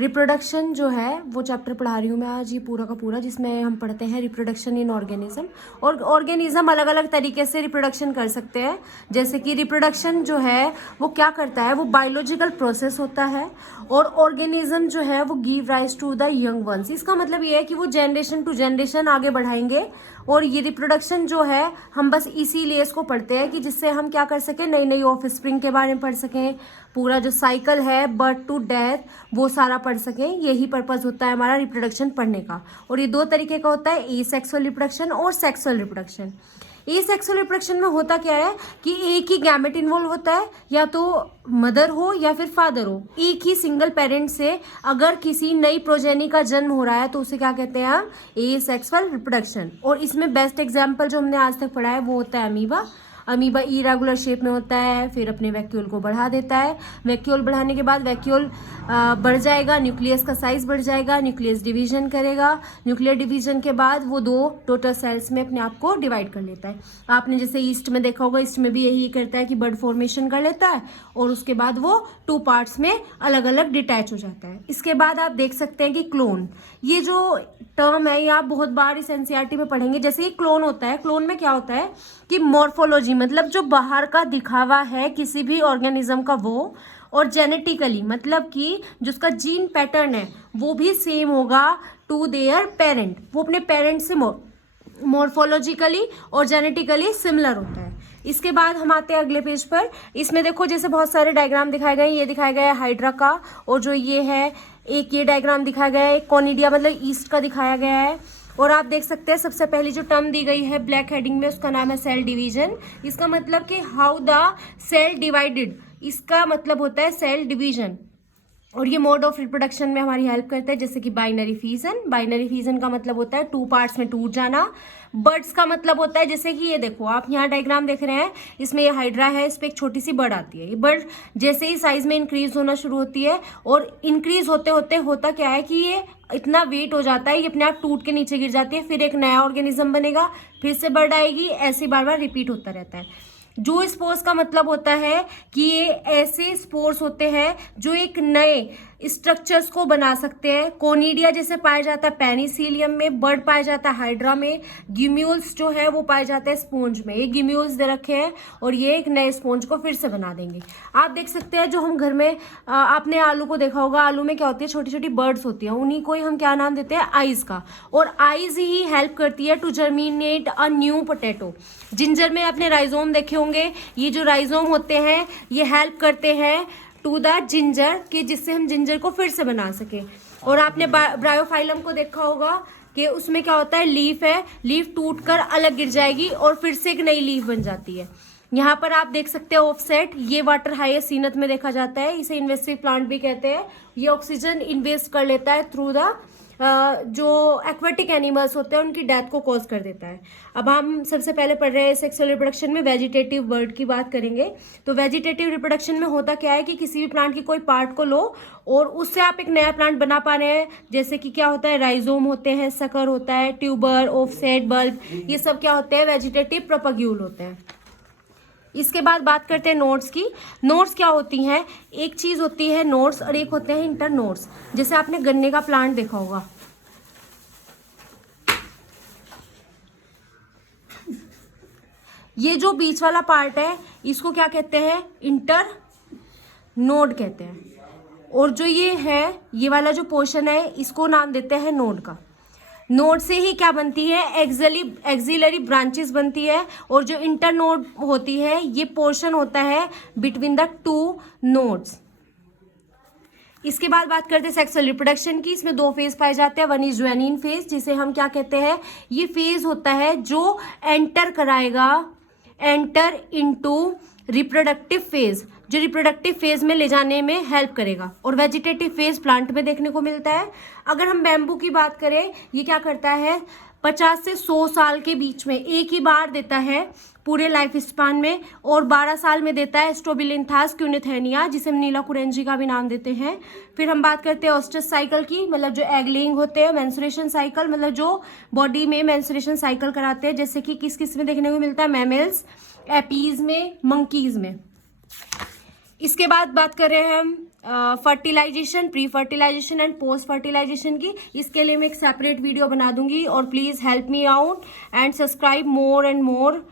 Reproduction जो है वो चैप्टर पढ़ा रही हूँ मैं आज, ये पूरा का पूरा, जिसमें हम पढ़ते हैं रिप्रोडक्शन इन ऑर्गेनिज्म। और ऑर्गेनिज्म अलग अलग तरीके से रिप्रोडक्शन कर सकते हैं। जैसे कि रिप्रोडक्शन जो है वो क्या करता है, वो बायोलॉजिकल प्रोसेस होता है। और ऑर्गेनिज्म जो है वो give rise to the young ones. इसका मतलब ये है कि वो जनरेशन टू जनरेशन आगे बढ़ाएंगे। और ये रिप्रोडक्शन जो है हम बस इसीलिए इसको पढ़ते हैं कि जिससे हम क्या कर सकें, नई नई ऑफस्प्रिंग के बारे में पढ़ सकें, पूरा जो साइकिल है बर्थ टू डेथ वो सारा पढ़ सकें। यही पर्पस होता है हमारा रिप्रोडक्शन पढ़ने का। और ये दो तरीके का होता है, एसेक्सुअल रिप्रोडक्शन और सेक्सुअल रिप्रोडक्शन। एसेक्सुअल रिप्रोडक्शन में होता क्या है कि एक ही गैमेट इन्वॉल्व होता है, या तो मदर हो या फिर फादर हो, एक ही सिंगल पेरेंट से अगर किसी नई प्रोजेनी का जन्म हो रहा है तो उसे क्या कहते हैं हम, एसेक्सुअल रिप्रोडक्शन। और इसमें बेस्ट एग्जाम्पल जो हमने आज तक पढ़ा है वो होता है अमीबा। अमीबा इरेगुलर शेप में होता है, फिर अपने वैक्यूल को बढ़ा देता है। वैक्यूल बढ़ाने के बाद वैक्यूल बढ़ जाएगा, न्यूक्लियस का साइज बढ़ जाएगा, न्यूक्लियस डिवीजन करेगा। न्यूक्लियर डिवीजन के बाद वो दो टोटल सेल्स में अपने आप को डिवाइड कर लेता है। आपने जैसे ईस्ट में देखा होगा, ईस्ट में भी यही करता है कि बर्ड फॉर्मेशन कर लेता है और उसके बाद वो टू पार्ट्स में अलग अलग डिटैच हो जाता है। इसके बाद आप देख सकते हैं कि क्लोन, ये जो टर्म है ये आप बहुत बार इस एनसीईआरटी में पढ़ेंगे। जैसे ये क्लोन होता है, क्लोन में क्या होता है कि मॉर्फोलॉजी मतलब जो बाहर का दिखावा है किसी भी ऑर्गेनिज्म का वो, और जेनेटिकली मतलब कि जो उसका जीन पैटर्न है वो भी सेम होगा टू देयर पेरेंट। वो अपने पेरेंट से मॉर्फोलॉजिकली और जेनेटिकली सिमिलर होता है। इसके बाद हम आते हैं अगले पेज पर। इसमें देखो जैसे बहुत सारे डायग्राम दिखाए गए हैं। ये दिखाया गया है हाइड्रा का, और जो ये है एक ये डायग्राम दिखाया गया है, एक कॉनिडिया मतलब ईस्ट का दिखाया गया है। और आप देख सकते हैं सबसे पहली जो टर्म दी गई है ब्लैक हेडिंग में, उसका नाम है सेल डिवीजन। इसका मतलब कि हाउ द सेल डिवाइडेड, इसका मतलब होता है सेल डिवीजन। और ये मोड ऑफ रिप्रोडक्शन में हमारी हेल्प करता है, जैसे कि बाइनरी फिजन। बाइनरी फिजन का मतलब होता है टू पार्ट्स में टूट जाना। बर्ड्स का मतलब होता है, जैसे कि ये देखो आप यहाँ डायग्राम देख रहे हैं, इसमें ये हाइड्रा है, इस पर एक छोटी सी बर्ड आती है। ये बर्ड जैसे ही साइज में इंक्रीज होना शुरू होती है, और इंक्रीज होते होते होता क्या है कि ये इतना वेट हो जाता है, ये अपने आप टूट के नीचे गिर जाती है। फिर एक नया ऑर्गेनिज्म बनेगा, फिर से बर्ड आएगी, ऐसे बार बार रिपीट होता रहता है। जो स्पोर्स का मतलब होता है कि ये ऐसे स्पोर्स होते हैं जो एक नए स्ट्रक्चर्स को बना सकते हैं। कोनिडिया जैसे पाया जाता है पेनिसिलियम में, बर्ड पाया जाता है हाइड्रा में, गिम्यूल्स जो है वो पाए जाते हैं स्पोंज में। ये गिम्यूल्स दे रखे हैं और ये एक नए स्पोंज को फिर से बना देंगे। आप देख सकते हैं जो हम घर में आपने आलू को देखा होगा, आलू में क्या होती है, छोटी छोटी बर्ड्स होती हैं, उन्हीं को ही हम क्या नाम देते हैं, आइज का। और आइज ही हेल्प करती है to germinate a new potato. Ginger में आपने राइजोम देखे होंगे, ये जो राइजोम होते हैं ये हेल्प करते हैं टू द जिंजर, कि जिससे हम जिंजर को फिर से बना सके। और आपने ब्रायोफाइलम को देखा होगा कि उसमें क्या होता है, लीफ है, लीफ टूटकर अलग गिर जाएगी और फिर से एक नई लीफ बन जाती है। यहाँ पर आप देख सकते हैं ऑफसेट, ये वाटर हाइएसिनथ में देखा जाता है, इसे इन्वेसिव प्लांट भी कहते हैं। ये ऑक्सीजन इन्वेस्ट कर लेता है थ्रू द जो एक्वेटिक एनिमल्स होते हैं उनकी डेथ को कॉज कर देता है। अब हम सबसे पहले पढ़ रहे हैं सेक्सुअल रिप्रोडक्शन में वेजिटेटिव बर्ड की बात करेंगे। तो वेजिटेटिव रिप्रोडक्शन में होता क्या है कि किसी भी प्लांट की कोई पार्ट को लो और उससे आप एक नया प्लांट बना पा रहे हैं। जैसे कि क्या होता है, राइजोम होते हैं, सकर होता है, ट्यूबर, ऑफसेट, बल्ब, ये सब क्या होते हैं, वेजिटेटिव प्रोपग्यूल होते हैं। इसके बाद बात करते हैं नोड्स की। नोड्स क्या होती हैं, एक चीज होती है नोड्स और एक होते हैं इंटर नोड्स। जैसे आपने गन्ने का प्लांट देखा होगा, ये जो बीच वाला पार्ट है इसको क्या कहते हैं, इंटर नोड कहते हैं। और जो ये है, ये वाला जो पोर्शन है इसको नाम देते हैं नोड का। नोड से ही क्या बनती है, एक्सिलरी ब्रांचेस बनती है। और जो इंटर नोड होती है ये पोर्शन होता है बिटवीन द टू नोड्स। इसके बाद बात करते हैं सेक्सुअल रिप्रोडक्शन की। इसमें दो फेज पाए जाते हैं, वन इज ज्वेनिन फेज, जिसे हम क्या कहते हैं, ये फेज होता है जो एंटर कराएगा, एंटर इनटू रिप्रोडक्टिव फेज, जो रिप्रोडक्टिव फेज में ले जाने में हेल्प करेगा। और वेजिटेटिव फेज प्लांट में देखने को मिलता है। अगर हम बैम्बू की बात करें, ये क्या करता है, 50 से 100 साल के बीच में एक ही बार देता है पूरे लाइफ स्पान में, और 12 साल में देता है स्ट्रोबिलिंथास क्यूनिथेनिया, जिसे हम नीला कुरेंजी का भी नाम देते हैं। फिर हम बात करते हैं ऑस्टस साइकिल की, मतलब जो एग लेइंग होते हैं, मेंस्ट्रुएशन साइकिल मतलब जो बॉडी में मेंस्ट्रुएशन साइकिल कराते हैं, जैसे कि किस किस में देखने को मिलता है, मैमल्स, एपीज में, मंकीज में। इसके बाद बात कर रहे हैं हम fertilization, pre fertilization and post fertilization की। इसके लिए मैं एक सेपरेट वीडियो बना दूंगी और please help me out and subscribe more and more